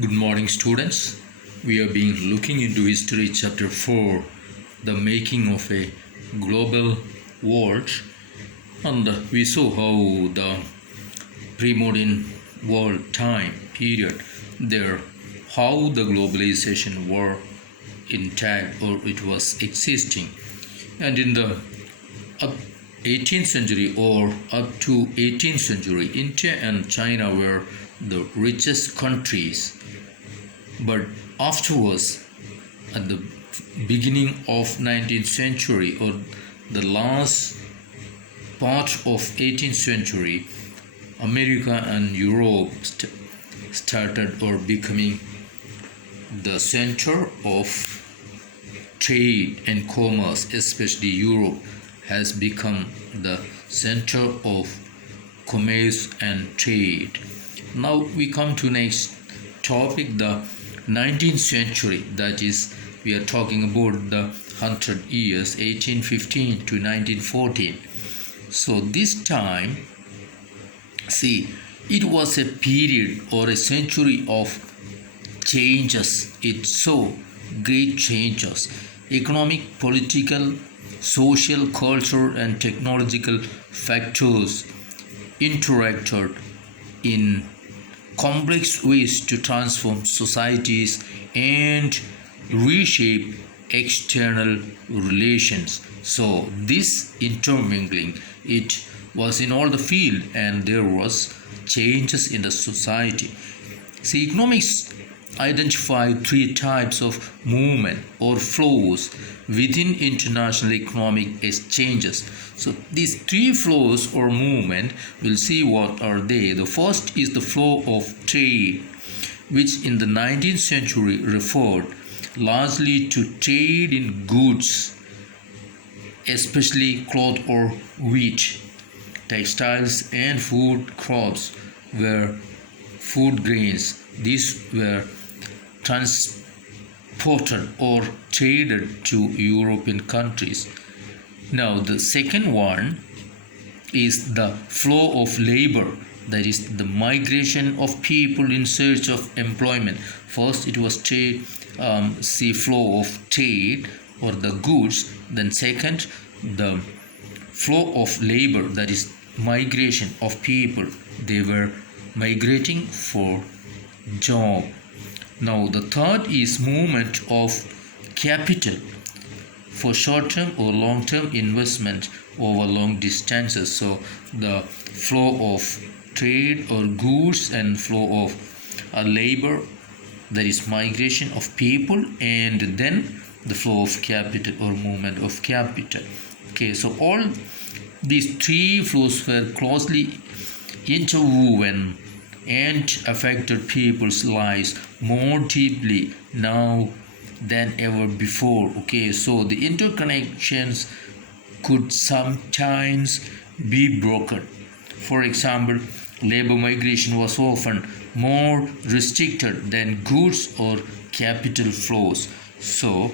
Good morning, students. We are being looking into history chapter 4, the making of a global world, and we saw how the pre-modern world time period there, how the globalization were intact or it was existing, and in the up 18th century or up to 18th century, India and China were the richest countries, but afterwards, at the beginning of 19th century or the last part of 18th century, America and Europe started or becoming the center of trade and commerce. Especially Europe has become the center of commerce and trade. Now we come to next topic, the 19th century, that is, we are talking about the 100 years, 1815 to 1914. So this time, see, it was a period or a century of changes. It saw great changes: economic, political, social, cultural, and technological factors interacted in complex ways to transform societies and reshape external relations. So this intermingling, it was in all the field, and there was changes in the society. See, economics identify three types of movement or flows within international economic exchanges. So these three flows or movement, we'll see what are they. The first is the flow of trade, which in the 19th century referred largely to trade in goods, especially cloth or wheat, textiles, and food crops were food grains. These were transported or traded to European countries. Now the second one is the flow of labor, that is the migration of people in search of employment. First it was flow of trade or the goods, then second the flow of labor, that is migration of people. They were migrating for job. Now the third is movement of capital for short-term or long-term investment over long distances. So the flow of trade or goods and flow of labor, that is migration of people, and then the flow of capital or movement of capital. Okay, so all these three flows were closely interwoven and affected people's lives more deeply now than ever before. Okay, so the interconnections could sometimes be broken. For example, labor migration was often more restricted than goods or capital flows. So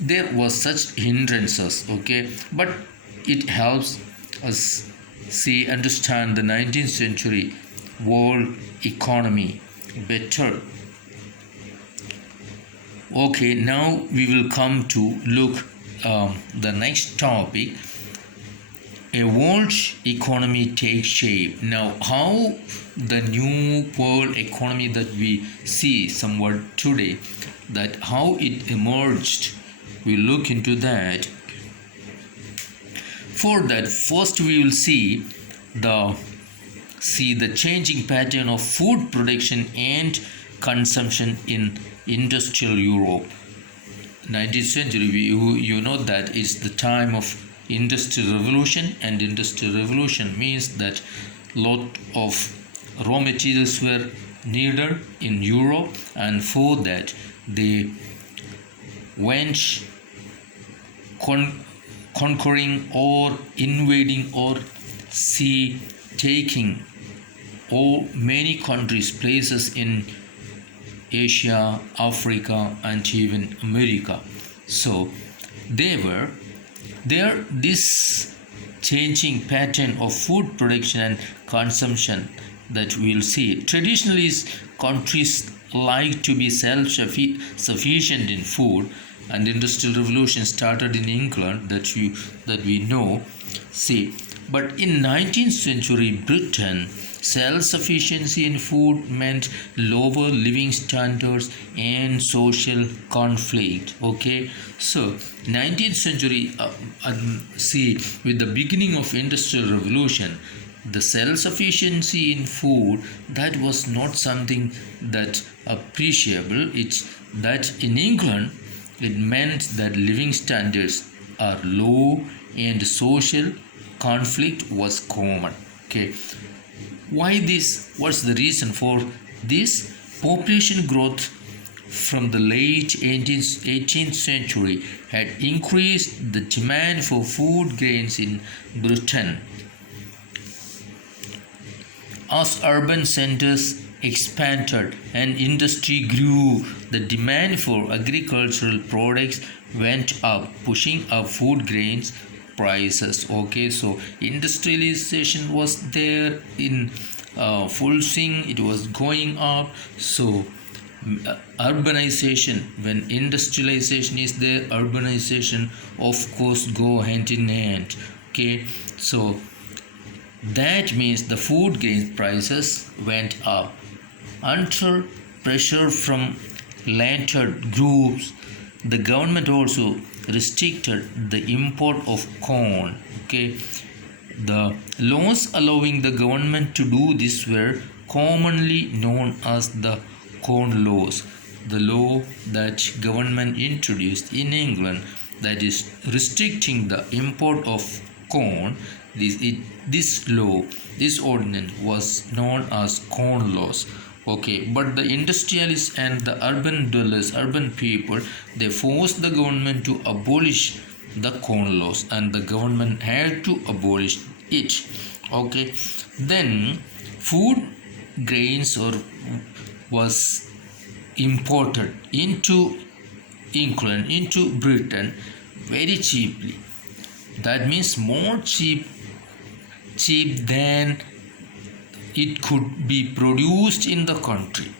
there was such hindrances. Okay, but it helps us understand the 19th century world economy better. Okay, now we will come to look the next topic. A world economy takes shape. Now, how the new world economy that we see somewhat today, that how it emerged, we look into that. For that, first we will see the changing pattern of food production and consumption in industrial Europe. 19th century, you know that is the time of industrial revolution, and industrial revolution means that lot of raw materials were needed in Europe, and for that they went conquering or invading or taking all many countries, places in Asia, Africa, and even America. So this changing pattern of food production and consumption that we'll see. Traditionally, countries like to be self-sufficient in food, and industrial revolution started in England that we know. See, but in 19th century Britain, self-sufficiency in food meant lower living standards and social conflict. Okay, so 19th century, see, with the beginning of industrial revolution, the self-sufficiency in food, that was not something that appreciable. It's that in England it meant that living standards are low and social conflict was common. Okay, why this? What's the reason for this? Population growth from the late 18th century had increased the demand for food grains in Britain. As urban centers expanded and industry grew, the demand for agricultural products went up, pushing up food grains prices. Okay, so industrialization was there in full swing, it was going up. So urbanization, when industrialization is there, urbanization of course go hand in hand. Okay, so that means the food grain prices went up. Under pressure from landlord groups, the government also restricted the import of corn. Okay, the laws allowing the government to do this were commonly known as the corn laws. The law that government introduced in England, that is restricting the import of corn, this law, this ordinance was known as corn laws. Okay, but the industrialists and the urban dwellers, urban people, they forced the government to abolish the corn laws, and the government had to abolish it. Okay, then food grains was imported into England, into Britain very cheaply. That means more cheap than it could be produced in the country.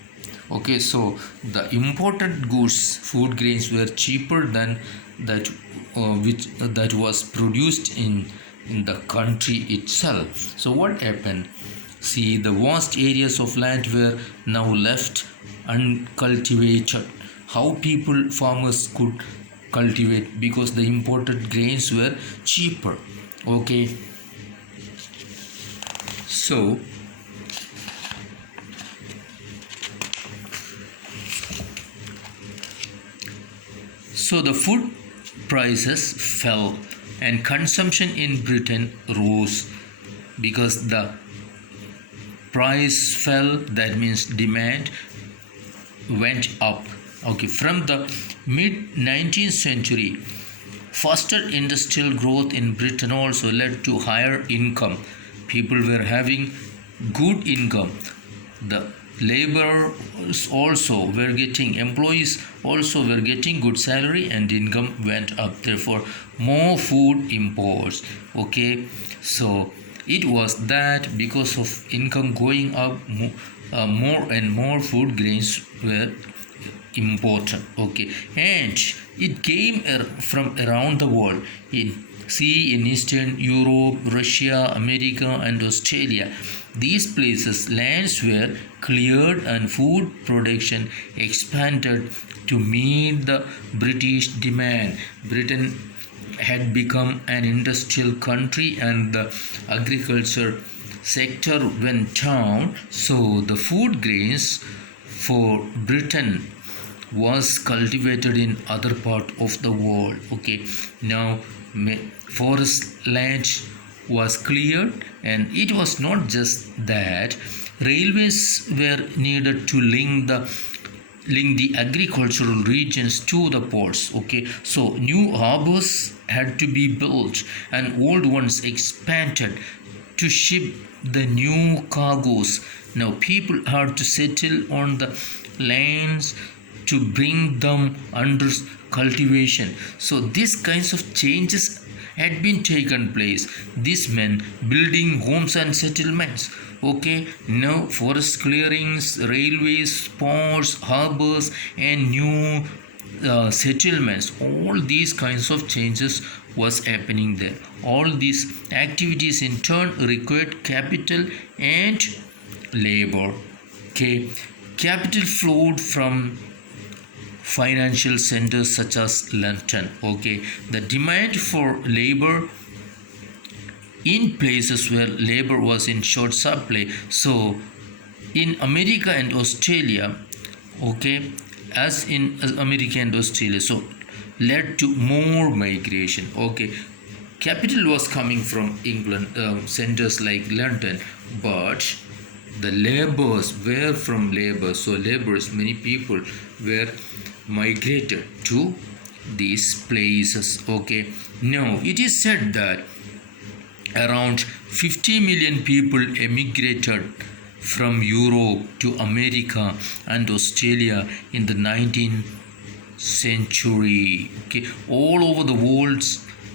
Okay, so the imported goods, food grains, were cheaper than that that was produced in the country itself. So what happened? See, the vast areas of land were now left uncultivated. How farmers could cultivate, because the imported grains were cheaper. Okay, so the food prices fell and consumption in Britain rose. Because the price fell, that means demand went up. Okay, from the mid 19th century, faster industrial growth in Britain also led to higher income. People were having good income. The laborers also were getting, employees also were getting good salary, and income went up. Therefore, more food imports. Okay, so it was that because of income going up, more and more food grains were important. Okay, and it came from around the world. In Eastern Europe, Russia, America, and Australia, these places lands were cleared and food production expanded to meet the British demand. Britain had become an industrial country and the agriculture sector went down, so the food grains for Britain was cultivated in other part of the world. Okay, now forest land was cleared, and it was not just that, railways were needed to link the agricultural regions to the ports. Okay, so new harbors had to be built and old ones expanded to ship the new cargoes. Now people had to settle on the lands to bring them under cultivation. So these kinds of changes had been taken place. This meant building homes and settlements. Okay, now forest clearings, railways, ports, harbors, and new settlements, all these kinds of changes was happening there. All these activities in turn required capital and labor. Okay, capital flowed from financial centers such as London. Okay, the demand for labor in places where labor was in short supply. So in America and Australia, okay, as in America and Australia, so led to more migration. Okay, capital was coming from England, centers like London, but the laborers were from labor. So laborers, many people were migrated to these places. Okay, now it is said that around 50 million people emigrated from Europe to America and Australia in the 19th century. Okay, all over the world,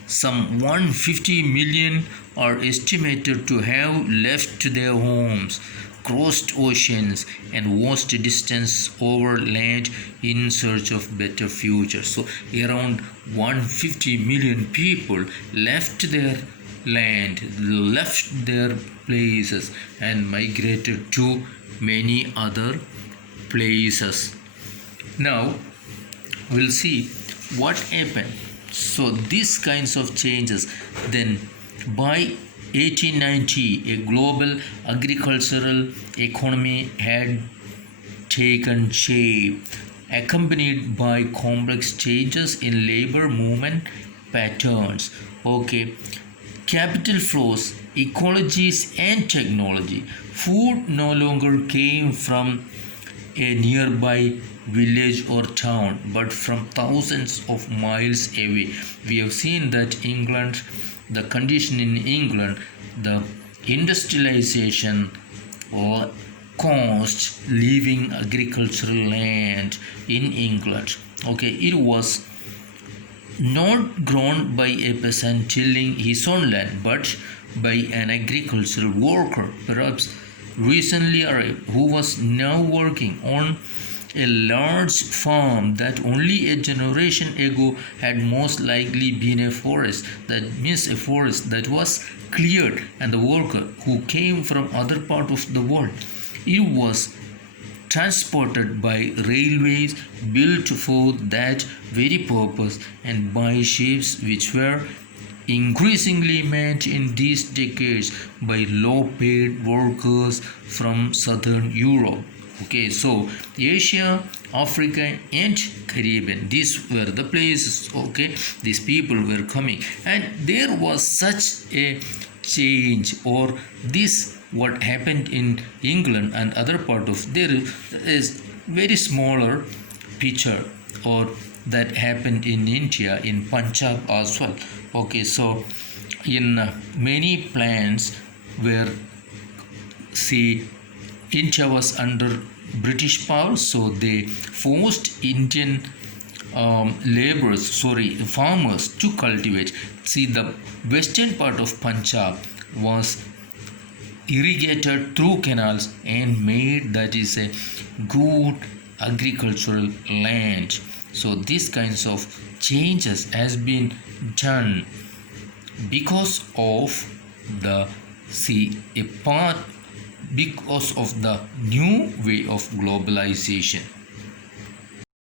some 150 million are estimated to have left their homes, crossed oceans, and vast distance over land in search of better future. So around 150 million people left their land, left their places, and migrated to many other places. Now we'll see what happened. So these kinds of changes, then by 1890 a global agricultural economy had taken shape, accompanied by complex changes in labor movement patterns. Okay, capital flows, ecologies, and technology. Food no longer came from a nearby village or town, but from thousands of miles away. We have seen that England, the condition in England, the industrialization or caused leaving agricultural land in England. Okay, it was not grown by a peasant tilling his own land, but by an agricultural worker, perhaps recently arrived, who was now working on a large farm that only a generation ago had most likely been a forest. That means a forest that was cleared, and the worker who came from other part of the world, it was transported by railways built for that very purpose, and by ships which were increasingly manned in these decades by low-paid workers from southern Europe. Okay, so Asia, Africa, and Caribbean, these were the places. Okay, these people were coming, and there was such a change, or this what happened in England and other part of, there is very smaller picture or that happened in India, in Punjab as well. Okay, so in many plants where, see, India was under British power, so they forced Indian farmers to cultivate. See, the western part of Punjab was irrigated through canals and made that is a good agricultural land. So these kinds of changes has been done because of the, see, a part, because of the new way of globalization.